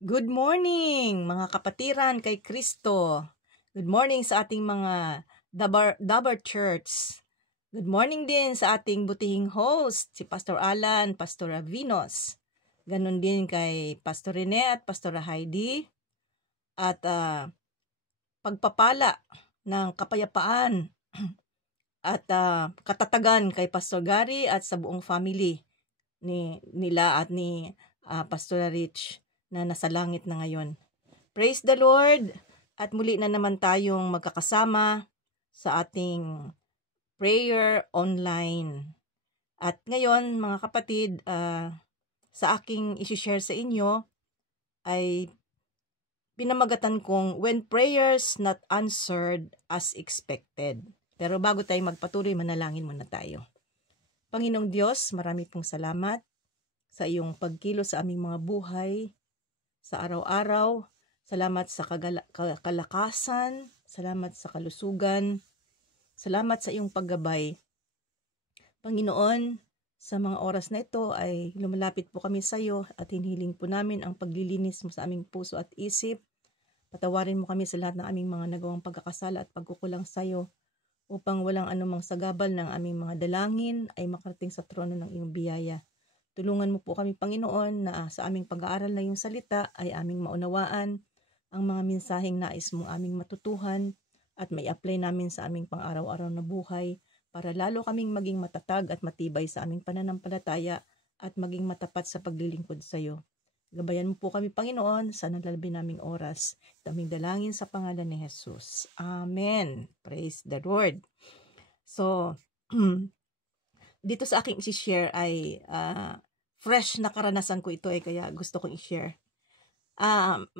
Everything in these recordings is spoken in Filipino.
Good morning, mga kapatiran kay Kristo. Good morning sa ating mga Dabar Church. Good morning din sa ating butihing host, si Pastor Alan, Pastor Avinos. Ganon din kay Pastor Rene at Pastor Heidi. At pagpapala ng kapayapaan at katatagan kay Pastor Gary at sa buong family nila at ni Pastor Rich na nasa langit na ngayon. Praise the Lord! At muli na naman tayong magkakasama sa ating prayer online. At ngayon, mga kapatid, sa aking isi-share sa inyo ay pinamagatan kong When Prayers Not Answered as Expected. Pero bago tayo magpatuloy, manalangin muna tayo. Panginoong Diyos, marami pong salamat sa iyong pagkilos sa aming mga buhay, sa araw-araw. Salamat sa kalakasan, salamat sa kalusugan, salamat sa iyong paggabay. Panginoon, sa mga oras na ito ay lumalapit po kami sa iyo at hinihiling po namin ang paglilinis mo sa aming puso at isip. Patawarin mo kami sa lahat ng aming mga nagawang pagkakasala at pagkukulang sa iyo upang walang anumang sagabal ng aming mga dalangin ay makarating sa trono ng iyong biyaya. Tulungan mo po kami, Panginoon, na sa aming pag-aaral na iyong salita ay aming maunawaan ang mga mensaheng nais mong aming matutuhan at may apply namin sa aming pang-araw-araw na buhay para lalo kaming maging matatag at matibay sa aming pananampalataya at maging matapat sa paglilingkod sa iyo. Gabayan mo po kami, Panginoon, sa nalalabi naming oras. Ito aming dalangin sa pangalan ni Jesus. Amen. Praise the Lord. So, dito sa aking i-share ay fresh na karanasan ko ito kaya gusto kong i-share.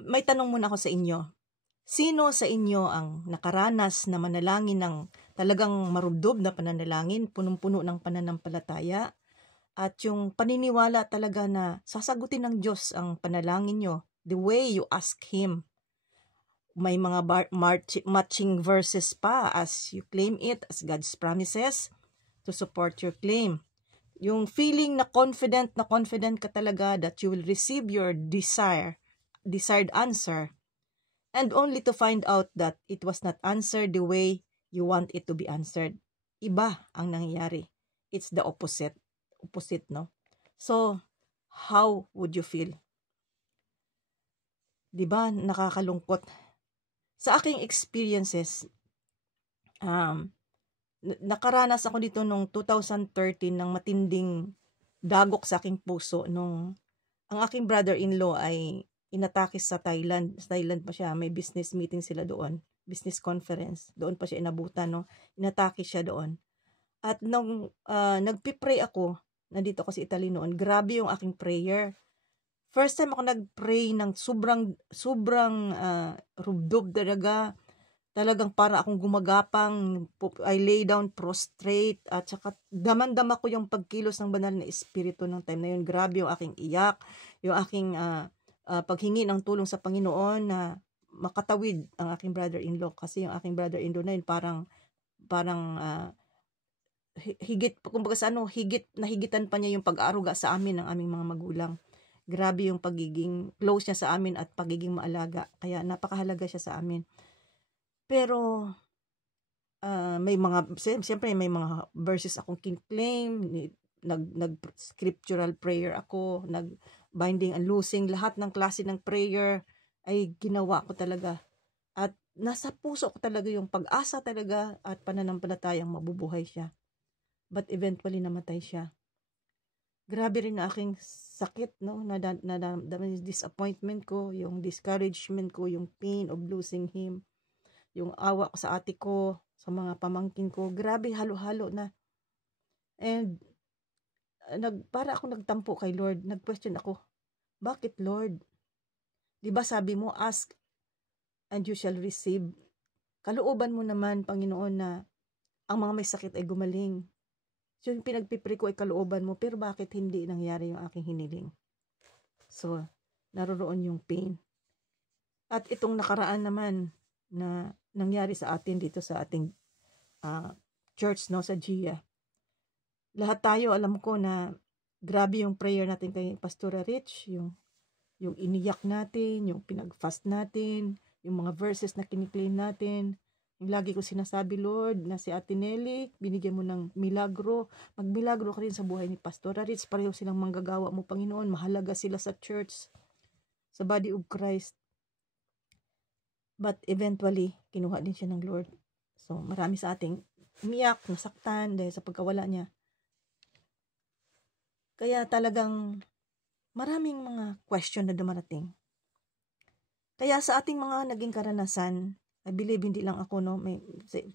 May tanong muna ako sa inyo. Sino sa inyo ang nakaranas na manalangin ng talagang marubdob na pananalangin, punong-puno ng pananampalataya, at yung paniniwala talaga na sasagutin ng Diyos ang panalangin nyo the way you ask Him? May mga matching verses pa as you claim it as God's promises to support your claim. Yung feeling na confident ka talaga that you will receive your desired answer, and only to find out that it was not answered the way you want it to be answered. Iba ang nangyayari. It's the opposite, no? So, how would you feel? Diba, nakakalungkot. Sa aking experiences, nakaranas ako dito noong 2013 ng matinding dagok sa aking puso nung ang aking brother-in-law ay inatake sa Thailand. Sa Thailand pa siya, may business meeting sila doon, business conference. Doon pa siya inabutan, no? Inatake siya doon. At nung nagpipray ako, nandito ako sa Italy noon, grabe yung aking prayer. First time ako nagpray ng sobrang rubdob talaga. Talagang para akong gumagapang, I lay down prostrate, at saka damandama ko yung pagkilos ng banal na espiritu ng time na yun. Grabe yung aking iyak, yung aking paghingi ng tulong sa Panginoon na makatawid ang aking brother-in-law. Kasi yung aking brother-in-law na yun parang higit, kumbaga sa nahigitan pa niya yung pag-aaruga sa amin ng aming mga magulang. Grabe yung pagiging close niya sa amin at pagiging maalaga. Kaya napakahalaga siya sa amin. Pero may mga, siyempre may mga verses akong kinclaim, nag-scriptural prayer ako, nag-binding and loosing, lahat ng klase ng prayer ay ginawa ko talaga. At nasa puso ko talaga yung pag-asa talaga at pananampalatayang mabubuhay siya. But eventually namatay siya. Grabe rin na aking sakit, no? Disappointment ko, yung discouragement ko, yung pain of losing him, yung awa ko sa ate ko, sa mga pamangkin ko, grabe, halo-halo na. And para ako nagtampo kay Lord, nag-question ako, bakit Lord? Diba sabi mo, ask and you shall receive. Kalooban mo naman, Panginoon, na ang mga may sakit ay gumaling. So yung pinagpipray ko ay kalooban mo, pero bakit hindi nangyari yung aking hiniling? So, naroroon yung pain. At itong nakaraan naman na nangyari sa atin dito sa ating church, no, sa GIA. Lahat tayo alam ko na grabe yung prayer natin kay Pastor Rich, yung yung iniyak natin, yung pinag-fast natin, yung mga verses na kiniklaim natin. Yung lagi ko sinasabi, Lord, na si Ate Nelly, binigyan mo ng milagro. Magmilagro ka rin sa buhay ni Pastor Ritz. Pareho silang manggagawa mo, Panginoon. Mahalaga sila sa church, sa body of Christ. But eventually, kinuha din siya ng Lord. So, marami sa ating umiyak, nasaktan dahil sa pagkawala niya. Kaya talagang maraming mga question na dumarating. Kaya sa ating mga naging karanasan, I believe hindi lang ako, no,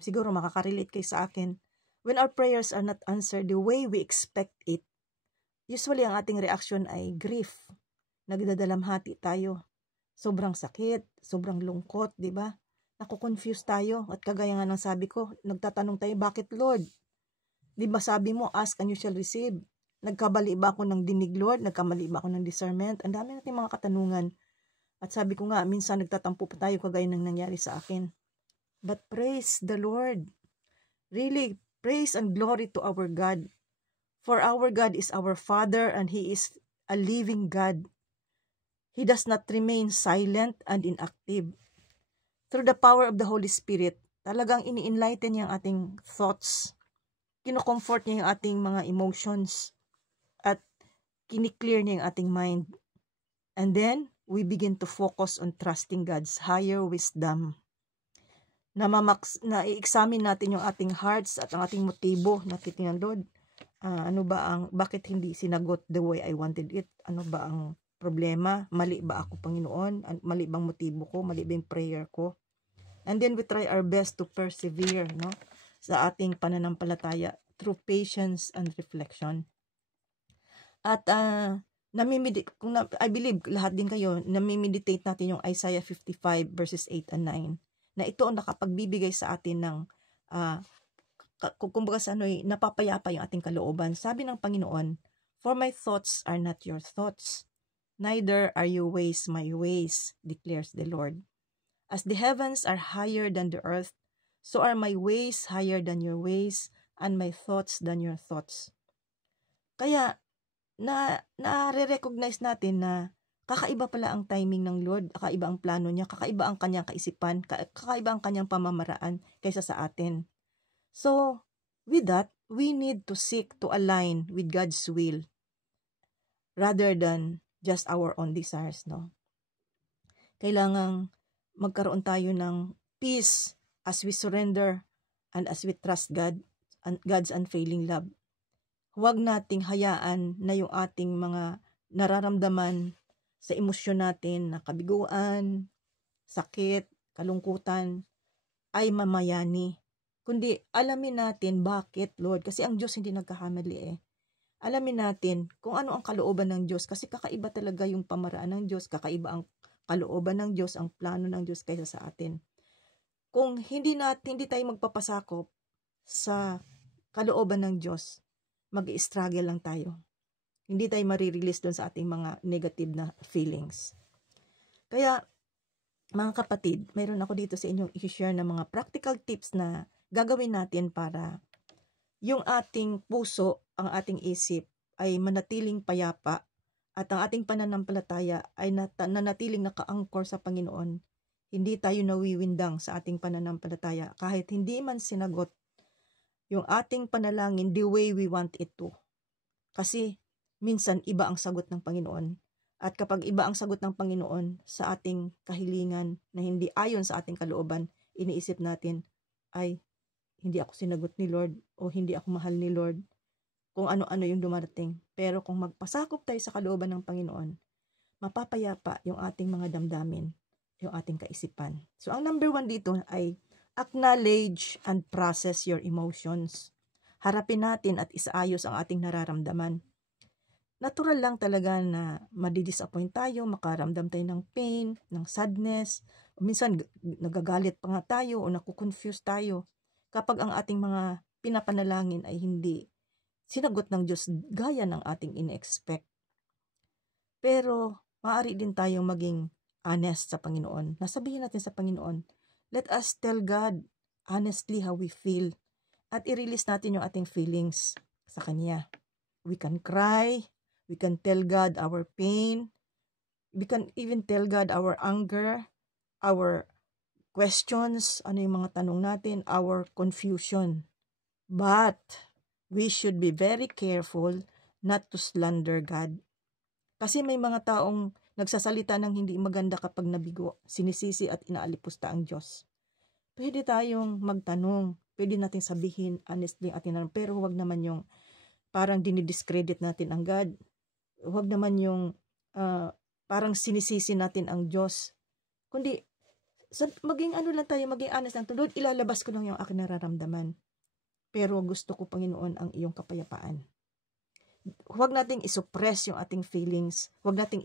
siguro makaka-relate kayo sa akin. When our prayers are not answered the way we expect it, usually ang ating reaction ay grief. Nagdadalamhati tayo. Sobrang sakit, sobrang lungkot, di ba? Naku-confuse tayo. At kagaya nga ng sabi ko, nagtatanong tayo, bakit Lord? Di ba sabi mo, ask and you shall receive. Nagkabali ba ako ng dinig, Lord? Nagkamali ba ako ng discernment? Ang dami natin mga katanungan. At sabi ko nga, minsan nagtatampo pa tayo kagaya ng nangyari sa akin. But praise the Lord. Really, praise and glory to our God. For our God is our Father and He is a living God. He does not remain silent and inactive. Through the power of the Holy Spirit, talagang ini-enlighten niya ang ating thoughts. Kino-comfort niya yung ating mga emotions. At kini-clear niya yung ating mind. And then, we begin to focus on trusting God's higher wisdom. Na-examine natin yung ating hearts at ang ating motibo. Natitingnan, Lord, bakit hindi sinagot the way I wanted it? Ano ba ang problema? Mali ba ako, Panginoon? Mali bang motibo ko? Mali ba yung prayer ko? And then we try our best to persevere, no, sa ating pananampalataya through patience and reflection. At I believe lahat din kayo, namimeditate natin yung Isaiah 55 verses 8 and 9, na ito ang nakapagbibigay sa atin ng, kumbaga sa napapayapa yung ating kalooban. Sabi ng Panginoon, for my thoughts are not your thoughts, neither are your ways my ways, declares the Lord. As the heavens are higher than the earth, so are my ways higher than your ways, and my thoughts than your thoughts. Kaya, na-recognize natin na kakaiba pala ang timing ng Lord, kakaiba ang plano niya, kakaiba ang kanyang kaisipan, kakaiba ang kanyang pamamaraan kaysa sa atin. So, with that, we need to seek to align with God's will rather than just our own desires, no? Kailangang magkaroon tayo ng peace as we surrender and as we trust God and God's unfailing love. Huwag nating hayaan na yung ating mga nararamdaman sa emosyon natin na kabiguan, sakit, kalungkutan ay mamayani. Kundi alamin natin bakit, Lord, kasi ang Diyos hindi nagkakamali eh. Alamin natin kung ano ang kalooban ng Diyos kasi kakaiba talaga yung pamaraan ng Diyos, kakaiba ang kalooban ng Diyos, ang plano ng Diyos kaysa sa atin. Kung hindi tayo magpapasakop sa kalooban ng Diyos, mag-i-struggle lang tayo. Hindi tayo marirelease doon sa ating mga negative na feelings. Kaya, mga kapatid, mayroon ako dito sa inyong i-share na mga practical tips na gagawin natin para yung ating puso, ang ating isip ay manatiling payapa at ang ating pananampalataya ay nanatiling naka-anchor sa Panginoon. Hindi tayo nawiwindang sa ating pananampalataya kahit hindi man sinagot yung ating panalangin the way we want it to. Kasi minsan iba ang sagot ng Panginoon. At kapag iba ang sagot ng Panginoon sa ating kahilingan na hindi ayon sa ating kalooban, iniisip natin, ay, hindi ako sinagot ni Lord o hindi ako mahal ni Lord. Kung ano-ano yung dumarating. Pero kung magpasakop tayo sa kalooban ng Panginoon, mapapayapa yung ating mga damdamin, yung ating kaisipan. So ang number 1 dito ay acknowledge and process your emotions. Harapin natin at isaayos ang ating nararamdaman. Natural lang talaga na madidisappoint tayo, makaramdam tayo ng pain, ng sadness, o minsan nagagalit pa nga tayo o nakukonfuse tayo kapag ang ating mga pinapanalangin ay hindi sinagot ng Diyos gaya ng ating in-expect. Pero maaari din tayong maging honest sa Panginoon. Nasabihin natin sa Panginoon, let us tell God honestly how we feel at i-release natin yung ating feelings sa Kanya. We can cry, we can tell God our pain, We can even tell God our anger, our questions, ano yung mga tanong natin, our confusion. But we should be very careful not to slander God. Kasi may mga taong nagsasalita ng hindi maganda kapag nabigo, sinisisi at inaalipusta ang Diyos. Pwede tayong magtanong, pwede natin sabihin honestly at tinanong, pero huwag naman yung parang dinidiscredit natin ang God. Huwag naman yung parang sinisisi natin ang Diyos. Kundi, maging ano lang tayo, maging honest lang. Lord, ilalabas ko lang yung aking nararamdaman. Pero gusto ko, Panginoon, ang iyong kapayapaan. Huwag nating isuppress yung ating feelings. Huwag nating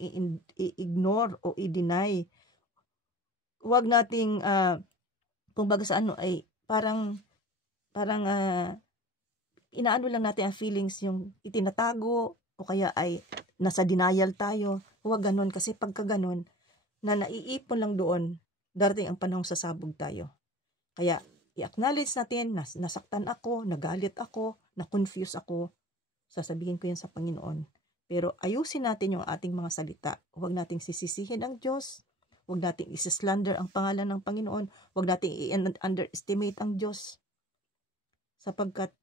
i-ignore o i-deny. Huwag nating, kumbaga sa ano ay, parang inaano lang natin ang feelings, yung itinatago, o kaya ay nasa denial tayo. Huwag ganun, kasi pagka ganun, na naiipon lang doon, darating ang panahong sasabog tayo. Kaya, i-acknowledge natin, nasaktan ako, nagalit ako, na-confuse ako, sasabihin ko yan sa Panginoon. Pero ayusin natin yung ating mga salita. Huwag nating sisisihin ang Diyos. Huwag nating isislander ang pangalan ng Panginoon. Huwag nating i-underestimate ang Diyos. Sapagkat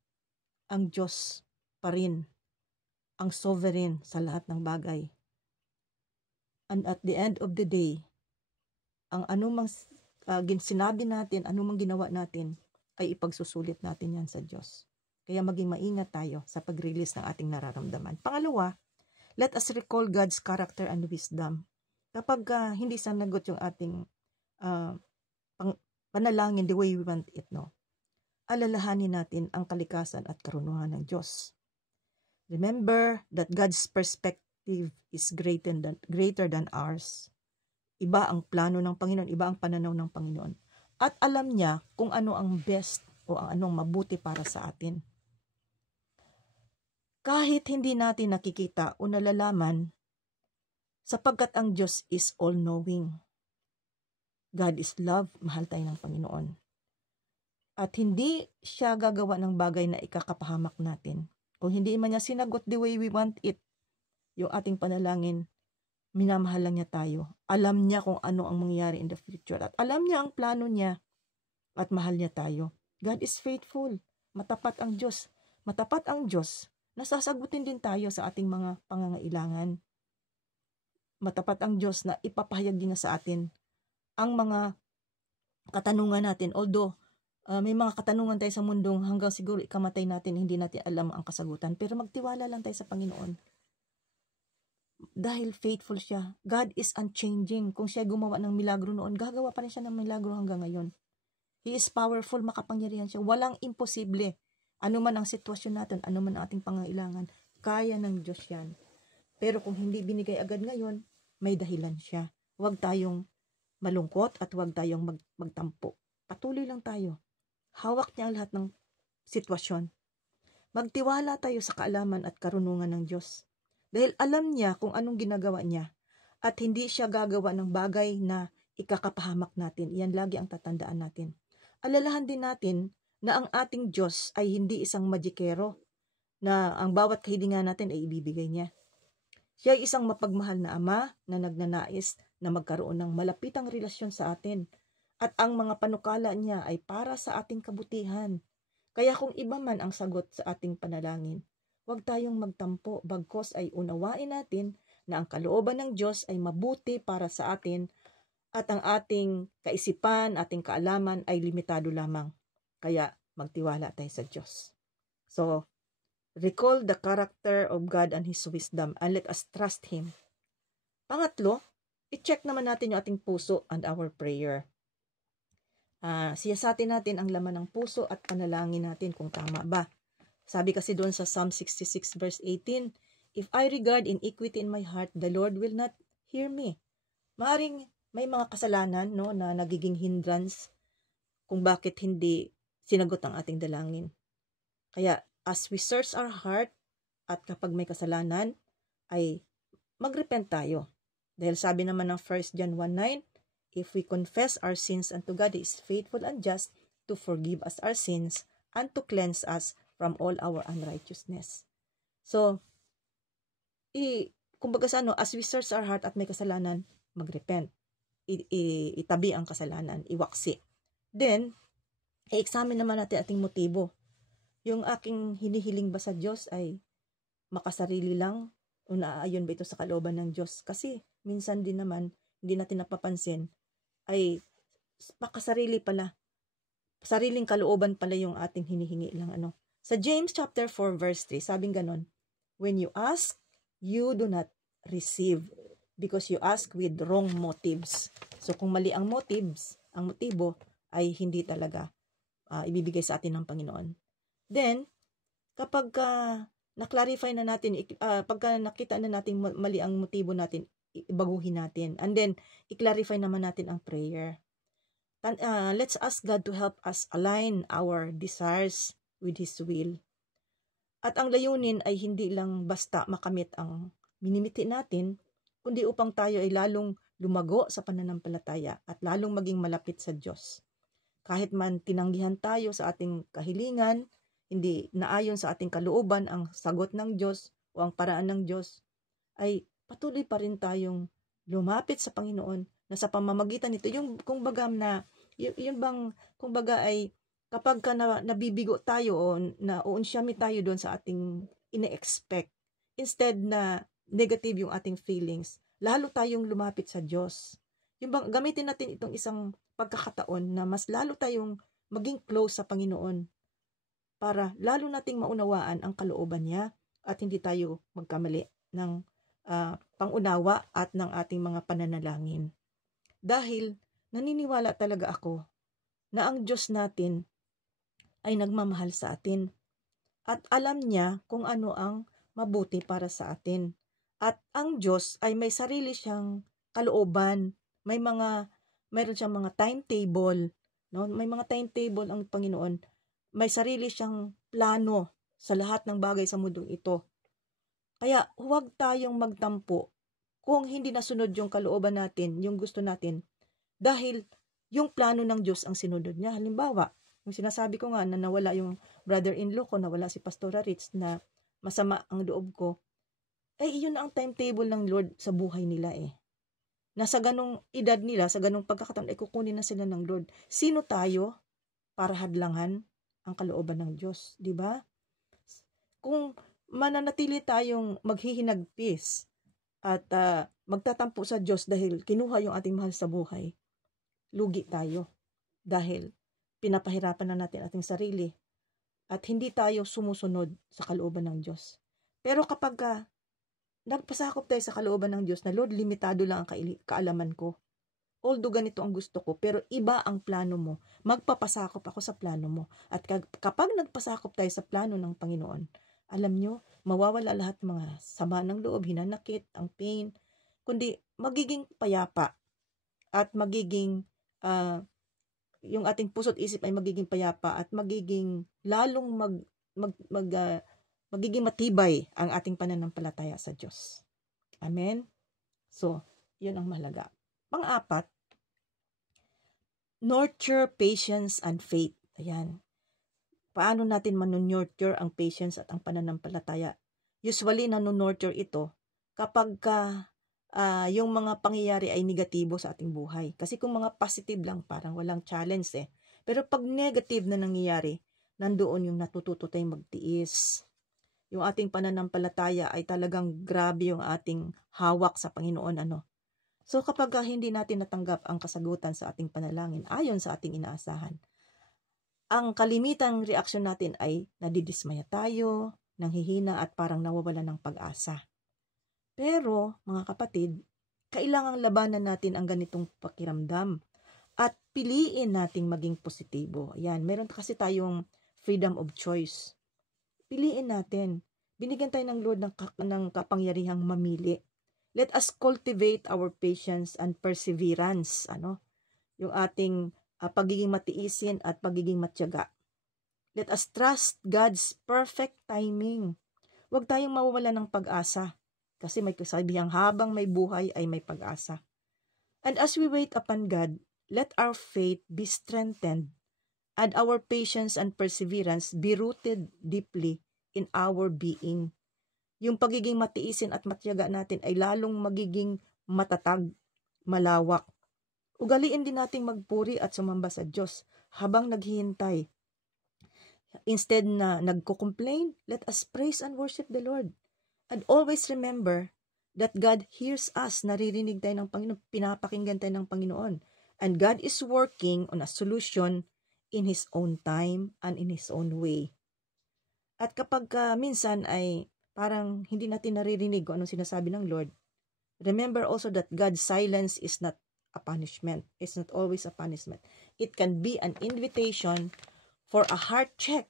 ang Diyos pa rin ang sovereign sa lahat ng bagay. And at the end of the day, ang anumang sinabi natin, anumang ginawa natin, ay ipagsusulit natin yan sa Diyos. Kaya maging maingat tayo sa pag-release ng ating nararamdaman. Pangalawa, let us recall God's character and wisdom. Kapag hindi sanagot yung ating panalangin the way we want it, no? Alalahanin natin ang kalikasan at karunungan ng Diyos. Remember that God's perspective is greater than ours. Iba ang plano ng Panginoon, iba ang pananaw ng Panginoon. At alam niya kung ano ang best o ang anong mabuti para sa atin. Kahit hindi natin nakikita o nalalaman, sapagkat ang Diyos is all-knowing. God is love, mahal tayo ng Panginoon. At hindi siya gagawa ng bagay na ikakapahamak natin. Kung hindi man niya sinagot the way we want it, yung ating panalangin, minamahal lang niya tayo. Alam niya kung ano ang mangyayari in the future. At alam niya ang plano niya. At mahal niya tayo. God is faithful. Matapat ang Diyos. Matapat ang Diyos. Nasasagutin din tayo sa ating mga pangangailangan. Matapat ang Diyos na ipapahayag din niya sa atin ang mga katanungan natin. Although, may mga katanungan tayo sa mundong hanggang siguro ikamatay natin, hindi natin alam ang kasagutan. Pero magtiwala lang tayo sa Panginoon. Dahil faithful siya. God is unchanging. Kung siya gumawa ng milagro noon, gagawa pa rin siya ng milagro hanggang ngayon. He is powerful, makapangyarihan siya. Walang imposible. Ano man ang sitwasyon natin, ano man ang ating pangailangan, kaya ng Diyos yan. Pero kung hindi binigay agad ngayon, may dahilan siya. Huwag tayong malungkot at huwag tayong magtampo. Patuloy lang tayo. Hawak niya ang lahat ng sitwasyon. Magtiwala tayo sa kaalaman at karunungan ng Diyos. Dahil alam niya kung anong ginagawa niya at hindi siya gagawa ng bagay na ikakapahamak natin. Iyan lagi ang tatandaan natin. Alalahan din natin na ang ating Diyos ay hindi isang magikero na ang bawat kahilingan natin ay ibibigay niya. Siya ay isang mapagmahal na ama na nagnanais na magkaroon ng malapitang relasyon sa atin at ang mga panukala niya ay para sa ating kabutihan. Kaya kung iba man ang sagot sa ating panalangin, huwag tayong magtampo, bagkos ay unawain natin na ang kalooban ng Diyos ay mabuti para sa atin at ang ating kaisipan, ating kaalaman ay limitado lamang. Kaya magtiwala tayo sa Diyos. So, recall the character of God and His wisdom and let us trust Him. Pangatlo, i-check naman natin yung ating puso and our prayer. Siyasatin natin ang laman ng puso at panalangin natin kung tama ba. Sabi kasi doon sa Psalm 66 verse 18, if I regard iniquity in my heart, the Lord will not hear me. Maaring may mga kasalanan, no, na nagiging hindrance kung bakit hindi sinagot ang ating dalangin. Kaya as we search our heart at kapag may kasalanan ay magrepent tayo. Dahil sabi naman ng 1 John 1:9, if we confess our sins unto God, He is faithful and just to forgive us our sins and to cleanse us from all our unrighteousness. So, kumbaga sa as we search our heart at may kasalanan, magrepent. Itabi ang kasalanan, iwaksi. Then, i-examine naman natin ating motibo. Yung aking hinihiling ba sa Diyos ay makasarili lang o naaayon ba ito sa kalooban ng Diyos? Kasi minsan din naman, hindi natin napapansin, ay makasarili pala. Sariling kalooban pala yung ating hinihingi lang. Sa James chapter 4 verse 3, sabing ganon, when you ask, you do not receive because you ask with wrong motives. So kung mali ang motives, ang motibo ay hindi talaga ibibigay sa atin ng Panginoon. Then, kapag na-clarify na natin, pagka nakita na natin mali ang motibo natin, ibaguhin natin. And then, i-clarify naman natin ang prayer. Let's ask God to help us align our desires with His will. At ang layunin ay hindi lang basta makamit ang minimiti natin, kundi upang tayo ay lalong lumago sa pananampalataya at lalong maging malapit sa Diyos. Kahit man tinanggihan tayo sa ating kahilingan, hindi naayon sa ating kalooban ang sagot ng Diyos o ang paraan ng Diyos, ay patuloy pa rin tayong lumapit sa Panginoon na sa pamamagitan nito, yung kumbaga na, yun bang kumbaga ay kapag nabibigo tayo o nauunsyami tayo doon sa ating ine-expect, instead na negative yung ating feelings, lalo tayong lumapit sa Diyos. Yung bang gamitin natin itong isang pagkakataon na mas lalo tayong maging close sa Panginoon para lalo nating maunawaan ang kalooban niya at hindi tayo magkamali ng pangunawa at ng ating mga pananalangin. Dahil naniniwala talaga ako na ang Diyos natin ay nagmamahal sa atin at alam niya kung ano ang mabuti para sa atin. At ang Diyos ay may sarili siyang kalooban, mayroon siyang mga timetable, no? May mga timetable ang Panginoon. May sarili siyang plano sa lahat ng bagay sa mundong ito. Kaya huwag tayong magtampo kung hindi nasunod yung kalooban natin, yung gusto natin, dahil yung plano ng Diyos ang sinunod niya. Halimbawa, yung sinasabi ko nga na nawala yung brother-in-law ko, nawala si Pastora Ritz, na masama ang loob ko, iyon ang timetable ng Lord sa buhay nila Nasa ganong edad nila, sa ganong pagkakataon, kukunin na sila ng Lord. Sino tayo para hadlangan ang kalooban ng Diyos, di ba? Kung mananatili tayong maghihinagpis at magtatampo sa Diyos dahil kinuha yung ating mahal sa buhay, lugi tayo dahil pinapahirapan na natin ating sarili at hindi tayo sumusunod sa kalooban ng Diyos. Pero kapag nagpasakop tayo sa kalooban ng Diyos na, Lord, limitado lang ang kaalaman ko. Although ganito ang gusto ko, pero iba ang plano mo. Magpapasakop ako sa plano mo. At kapag nagpasakop tayo sa plano ng Panginoon, alam nyo, mawawala lahat mga sama ng loob, hinanakit, ang pain, kundi magiging payapa at magiging yung ating puso't isip ay magiging payapa at magiging lalong magiging matibay ang ating pananampalataya sa Diyos. Amen? So, yun ang mahalaga. Pang-apat, nurture patience and faith. Ayan. Paano natin manunurture ang patience at ang pananampalataya? Usually, nanunurture ito kapag yung mga pangyayari ay negatibo sa ating buhay. Kasi kung mga positive lang, parang walang challenge Pero pag negative na nangyayari, nandoon yung natututo tayong magtiis. Yung ating pananampalataya ay talagang grabe yung ating hawak sa Panginoon. So kapag hindi natin natanggap ang kasagutan sa ating panalangin ayon sa ating inaasahan, ang kalimitang reaksyon natin ay nadidismaya tayo, nanghihina at parang nawawala ng pag-asa. Pero mga kapatid, kailangang labanan natin ang ganitong pakiramdam at piliin nating maging positibo. Ayan, meron kasi tayong freedom of choice. Piliin natin. Binigyan tayo ng Lord ng kapangyarihang mamili. Let us cultivate our patience and perseverance. Yung ating pagiging matiisin at pagiging matyaga. Let us trust God's perfect timing. Huwag tayong mawawala ng pag-asa. Kasi may kasabihang habang may buhay ay may pag-asa. And as we wait upon God, let our faith be strengthened and our patience and perseverance be rooted deeply in our being. yung pagiging matiisin at matyaga natin ay lalong magiging matatag, malawak. Ugaliin din nating magpuri at sumamba sa Diyos habang naghihintay. Instead na nagko-complain, let us praise and worship the Lord. And always remember that God hears us. Naririnig tayo ng Panginoon, pinapakinggan tayo ng Panginoon. And God is working on a solution in His own time and in His own way. At kapag minsan ay parang hindi natin naririnig kung anong sinasabi ng Lord, remember also that God's silence is not a punishment. It's not always a punishment. It can be an invitation for a heart check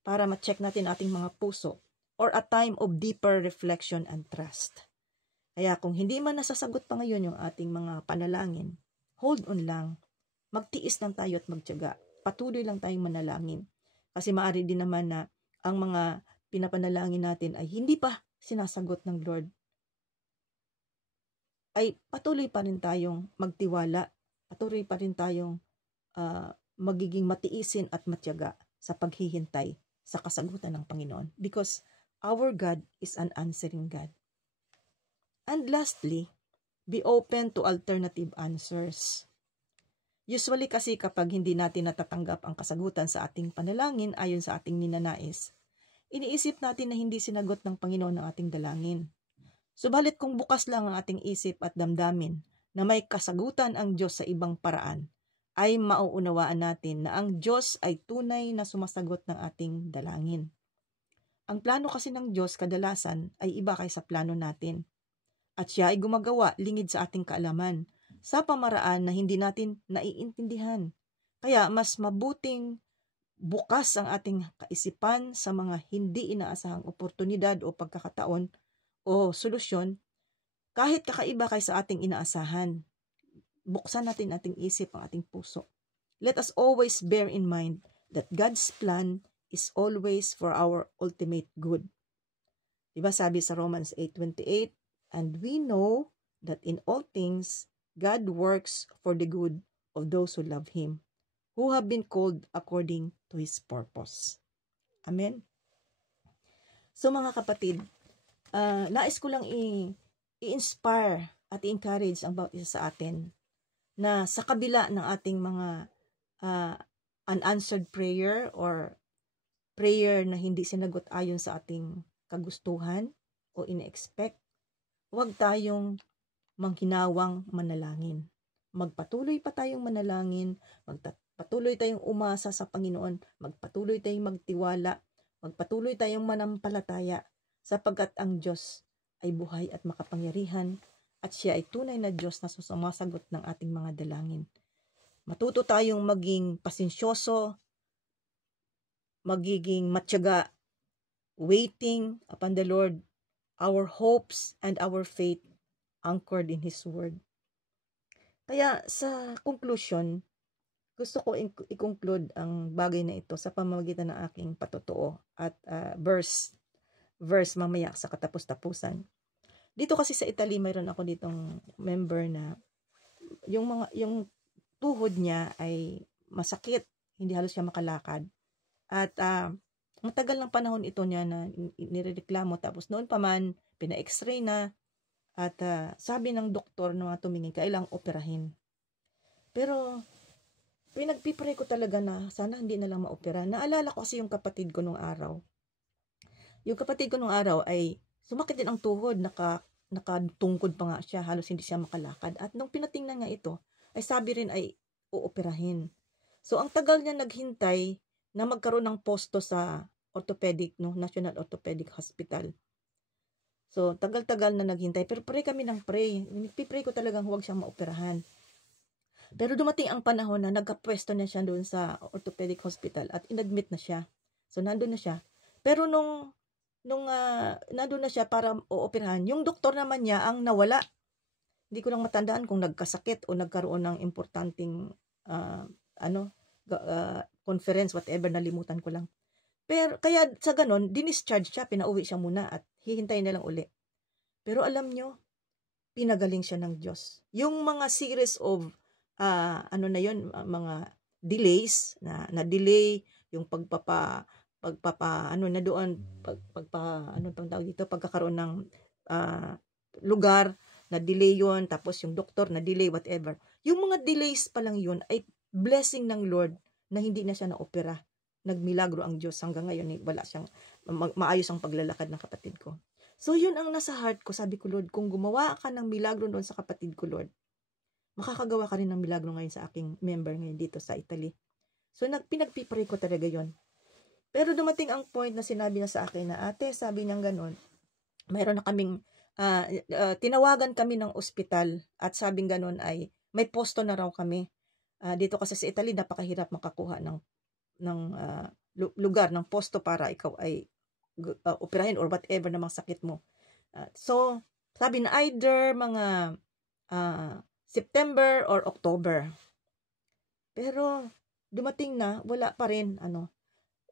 para ma-check natin ating mga puso or a time of deeper reflection and trust. Kaya kung hindi man nasasagot pa ngayon yung ating mga panalangin, hold on lang. Magtiis lang tayo at magtiyaga. Patuloy lang tayong manalangin. Kasi maaari din naman na ang mga pinapanalangin natin ay hindi pa sinasagot ng Lord. Ay patuloy pa rin tayong magtiwala. Patuloy pa rin tayong magiging matiisin at matyaga sa paghihintay sa kasagutan ng Panginoon. Because our God is an answering God. And lastly, be open to alternative answers. Usually kasi kapag hindi natin natatanggap ang kasagutan sa ating panalangin ayon sa ating ninanais, iniisip natin na hindi sinagot ng Panginoon ang ating dalangin. Subalit kung bukas lang ang ating isip at damdamin na may kasagutan ang Diyos sa ibang paraan, ay mauunawaan natin na ang Diyos ay tunay na sumasagot ng ating dalangin. Ang plano kasi ng Diyos kadalasan ay iba kaysa plano natin. At siya ay gumagawa lingid sa ating kaalaman sa pamaraan na hindi natin naiintindihan. Kaya mas mabuting bukas ang ating kaisipan sa mga hindi inaasahang oportunidad o pagkakataon o solusyon kahit kakaiba kaysa ating inaasahan. Buksan natin ating isip, ang ating puso. Let us always bear in mind that God's plan is always for our ultimate good. Diba sabi sa Romans 8:28, and we know that in all things God works for the good of those who love Him, who have been called according to His purpose. Amen? So mga kapatid, nais ko lang i-inspire at i-encourage ang bawat isa sa atin na sa kabila ng ating mga unanswered prayer or prayer na hindi sinagot ayon sa ating kagustuhan o ine-expect, huwag tayong manghinawang manalangin. Magpatuloy pa tayong manalangin, magpatuloy tayong umasa sa Panginoon, magpatuloy tayong magtiwala, magpatuloy tayong manampalataya sapagkat ang Diyos ay buhay at makapangyarihan at siya ay tunay na Diyos na sumasagot ng ating mga dalangin. Matuto tayong maging pasensyoso, magiging matyaga, waiting upon the Lord, our hopes and our faith anchored in His Word. Kaya sa conclusion, gusto ko i-conclude ang bagay na ito sa pamamagitan ng aking patutuo at verse mamaya sa katapos-tapusan. Dito kasi sa Italy, mayroon ako ditong member na yung tuhod niya ay masakit, hindi halos siya makalakad. At matagal ng panahon ito niya na nirereklamo, tapos noon pa man pina-x-ray na at sabi ng doktor na tumingin, kailangang operahin. Pero pinagpipray ko talaga na sana hindi na lang maopera. Naalala ko kasi yung kapatid ko nung araw. Yung kapatid ko nung araw ay sumakit din ang tuhod, nakatungkod pa nga siya, halos hindi siya makalakad. At nung pinatingnan nga ito, ay sabi rin ay uoperahin. So ang tagal niya naghintay na magkaroon ng posto sa orthopedic, National Orthopedic Hospital. So tagal-tagal na naghintay, pero pray kami ng pray. Pipray ko talagang huwag siyang maoperahan. Pero dumating ang panahon na nagkapwesto na siya doon sa orthopedic hospital at inadmit na siya. So nandun na siya. Pero nung nandun na siya para ooperahan, yung doktor naman niya ang nawala. Hindi ko lang matandaan kung nagkasakit o nagkaroon ng importanteng conference, whatever, nalimutan ko lang. Pero kaya sa ganon, dinischarge siya, pinauwi siya muna at hihintayin na lang uli. Pero alam nyo, pinagaling siya ng Diyos. Yung mga series of mga delays na delay yung ano na doon, ano tong tawag dito, pagkakaroon ng lugar na delay yon, tapos yung doktor na delay, whatever. Yung mga delays pa lang yun ay blessing ng Lord na hindi na siya na-opera. Nagmilagro ang Diyos hanggang ngayon, wala siyang maayos ang paglalakad ng kapatid ko. So yun ang nasa heart ko. Sabi ko, Lord, kung gumawa ka ng milagro doon sa kapatid ko, Lord, makakagawa ka rin ng milagro ngayon sa aking member ngayon dito sa Italy. So pinagpipray ko talaga yon. Pero dumating ang point na sinabi niya sa akin na, ate, sabi niya ganun, mayroon na kaming tinawagan kami ng ospital at sabing ganun ay may posto na raw kami. Dito kasi sa Italy, napakahirap makakuha ng lugar, ng posto para ikaw ay operahin or whatever namang sakit mo. So, sabi na either mga September or October. Pero, dumating na, wala pa rin,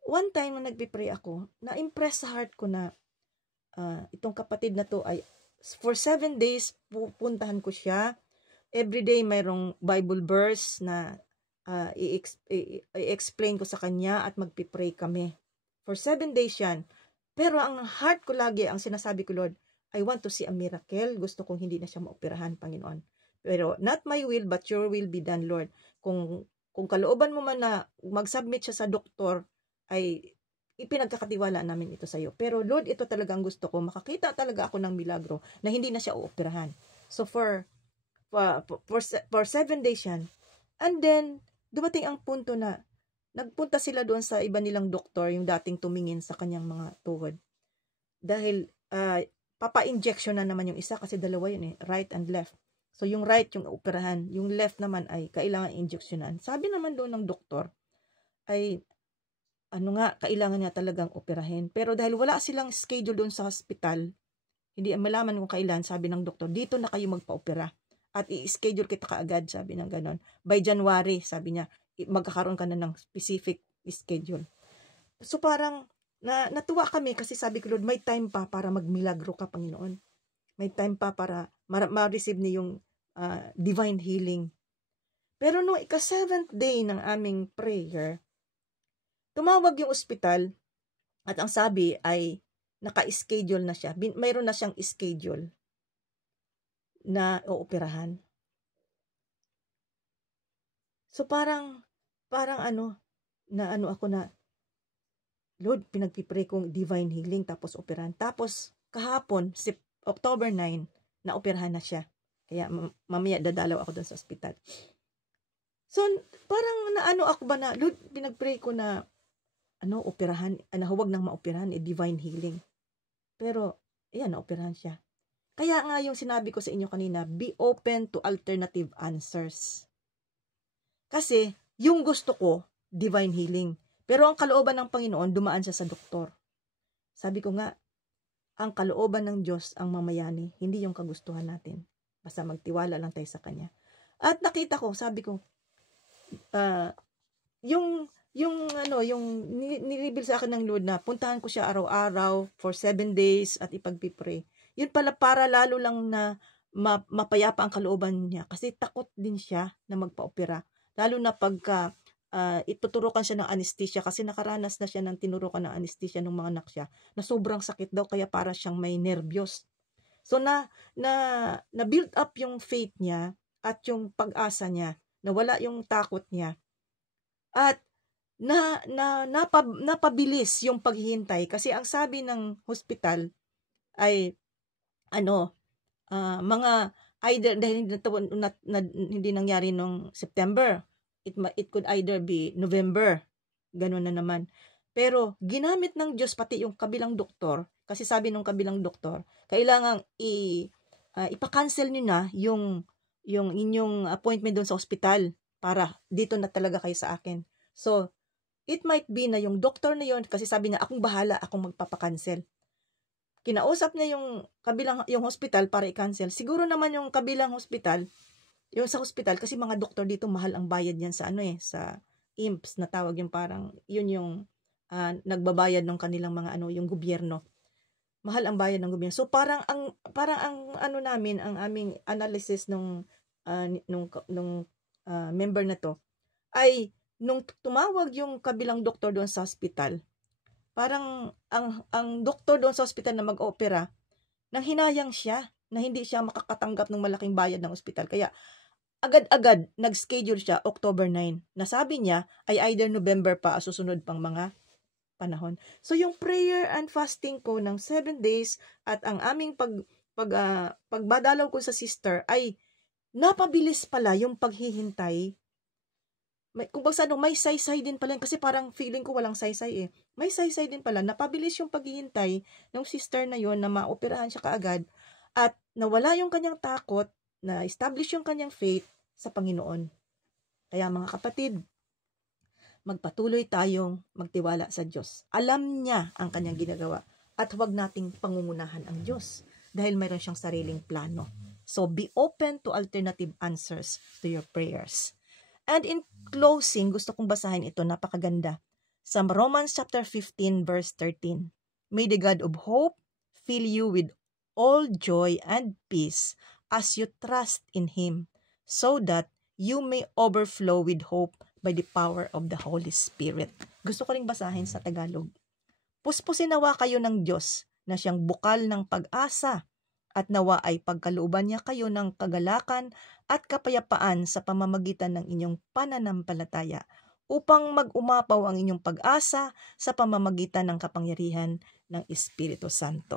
one time na nagpipray ako, na-impress sa heart ko na itong kapatid na to ay for 7 days pupuntahan ko siya. Every day mayroong Bible verse na i-explain ko sa kanya at magpipray kami. For 7 days yan. Pero ang heart ko lagi, ang sinasabi ko, Lord, I want to see a miracle. Gusto kong hindi na siya maoperahan, Panginoon. Pero not my will, but your will be done, Lord. Kung kalooban mo man na mag-submit siya sa doktor, ay ipinagkakatiwala namin ito sa iyo. Pero Lord, ito talagang gusto ko. Makakita talaga ako ng milagro na hindi na siya uoperahan. So for 7 days yan. And then, dumating ang punto na nagpunta sila doon sa iba nilang doktor, yung dating tumingin sa kanyang mga tuhod. Dahil papa-injection na naman yung isa kasi dalawa yun right and left. So yung right yung operahan, yung left naman ay kailangan injectionan. Sabi naman doon ng doktor ay kailangan niya talagang operahin. Pero dahil wala silang schedule doon sa hospital, hindi malaman kung kailan, sabi ng doktor, dito na kayo magpa-opera. At i-schedule kita kaagad, sabi ng ganon. By January, sabi niya, magkakaroon ka na ng specific schedule. So parang, natuwa kami kasi sabi ko, Lord, may time pa para magmilagro ka, Panginoon. May time pa para ma-receive niya yung divine healing. Pero no, ika-7th day ng aming prayer, tumawag yung ospital at ang sabi ay naka-schedule na siya. Mayroon na siyang schedule na ooperahan. So parang ako na, Lord, pinagpipray kong divine healing tapos operahan. Tapos kahapon, October 9, na-operahan na siya. Kaya mamaya dadalaw ako doon sa ospital. So parang ako ba na, Lord, pinagpray ko na operahan, huwag nang maoperahan, divine healing. Pero, ayan, naoperahan siya. Kaya nga yung sinabi ko sa inyo kanina, be open to alternative answers. Kasi, yung gusto ko, divine healing. Pero ang kalooban ng Panginoon, dumaan siya sa doktor. Sabi ko nga, ang kalooban ng Diyos ang mamayani, hindi yung kagustuhan natin. Basta magtiwala lang tayo sa Kanya. At nakita ko, sabi ko, yung nireveal sa akin ng Lord na puntahan ko siya araw-araw for 7 days at ipagpipray. Yun pala para lalo lang na mapayapa ang kalooban niya kasi takot din siya na magpa-opera. Lalo na pagka ituturukan siya ng anesthesia kasi nakaranas na siya ng tinurukan ng anesthesia ng mga anak siya na sobrang sakit daw kaya para siyang may nervyos. So na build up yung faith niya at yung pag-asa niya, na wala yung takot niya. At napabilis yung paghihintay kasi ang sabi ng hospital ay mga either dahil hindi nangyari nung September, it could either be November, ganun na naman. Pero ginamit ng Diyos pati yung kabilang doktor, kasi sabi ng kabilang doktor, kailangang ipa-cancel niyo na yung inyong appointment doon sa hospital para dito na talaga kayo sa akin. So, it might be na yung doktor na yun, kasi sabi niya, akong bahala, akong magpapakancel. Kinausap niya yung hospital para i-cancel. Siguro naman yung kabilang hospital, yung sa hospital, kasi mga doktor dito, mahal ang bayad yan sa sa IMPS na tawag, yung parang, yun yung nagbabayad ng kanilang mga yung gobyerno. Mahal ang bayad ng gobyerno. So parang ang namin, ang aming analysis nung member na to ay nung tumawag yung kabilang doktor doon sa hospital, parang ang doktor doon sa ospital na mag-opera, nang hinayang siya na hindi siya makakatanggap ng malaking bayad ng ospital. Kaya agad-agad nag-schedule siya October 9. Nasabi niya ay either November pa susunod pang mga panahon. So yung prayer and fasting ko ng 7 days at ang aming pagbadalaw ko sa sister ay napabilis pala yung paghihintay. Kung basta may saysay din pala kasi parang feeling ko walang saysay eh. May saysay din pala, napabilis yung paghihintay ng sister na yon na maoperahan siya kaagad at nawala yung kanyang takot, na establish yung kanyang faith sa Panginoon. Kaya mga kapatid, magpatuloy tayong magtiwala sa Diyos. Alam niya ang kanyang ginagawa at huwag nating pangungunahan ang Diyos dahil mayroon siyang sariling plano. So be open to alternative answers to your prayers. And in closing, gusto kong basahin ito, napakaganda. Sa Romans chapter 15 verse 13. May the God of hope fill you with all joy and peace as you trust in Him, so that you may overflow with hope by the power of the Holy Spirit. Gusto ko ring basahin sa Tagalog. Puspusin nawa kayo ng Diyos na siyang bukal ng pag-asa at nawa ay pagkalooban niya kayo ng kagalakan at kapayapaan sa pamamagitan ng inyong pananampalataya upang mag-umapaw ang inyong pag-asa sa pamamagitan ng kapangyarihan ng Espiritu Santo.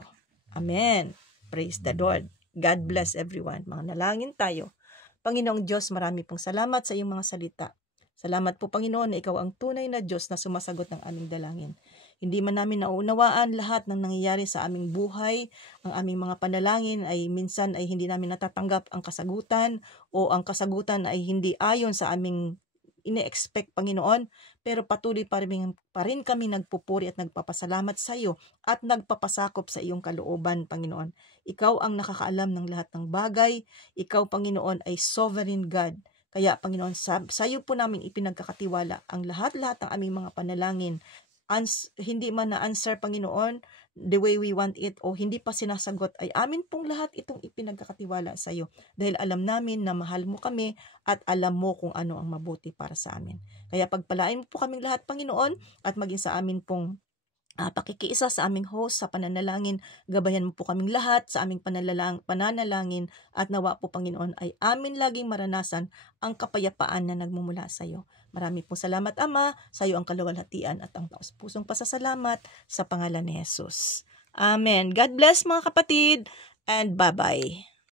Amen. Praise the Lord. God bless everyone. Mga nalangin tayo. Panginoong Diyos, marami pong salamat sa iyong mga salita. Salamat po, Panginoon, na ikaw ang tunay na Diyos na sumasagot ng aming dalangin. Hindi man namin nauunawaan lahat ng nangyayari sa aming buhay. Ang aming mga panalangin ay minsan ay hindi namin natatanggap ang kasagutan o ang kasagutan ay hindi ayon sa aming ine-expect, Panginoon, pero patuloy pa rin kami nagpupuri at nagpapasalamat sa iyo at nagpapasakop sa iyong kalooban, Panginoon. Ikaw ang nakakaalam ng lahat ng bagay. Ikaw, Panginoon, ay sovereign God. Kaya, Panginoon, sa iyo po namin ipinagkakatiwala ang lahat-lahat ng aming mga panalangin. Hindi man na-answer, Panginoon, the way we want it o hindi pa sinasagot, ay amin pong lahat itong ipinagkakatiwala sa iyo dahil alam namin na mahal mo kami at alam mo kung ano ang mabuti para sa amin. Kaya pagpalain mo po kaming lahat, Panginoon, at maging sa amin pong pakikiisa sa aming host sa pananalangin. Gabayan mo po kaming lahat sa aming pananalangin at nawa po, Panginoon, ay amin laging maranasan ang kapayapaan na nagmumula sa iyo. Marami pong salamat, Ama, sa iyo ang kaluwalhatian at ang taos-pusong pasasalamat sa pangalan ni Jesus. Amen. God bless mga kapatid and bye-bye.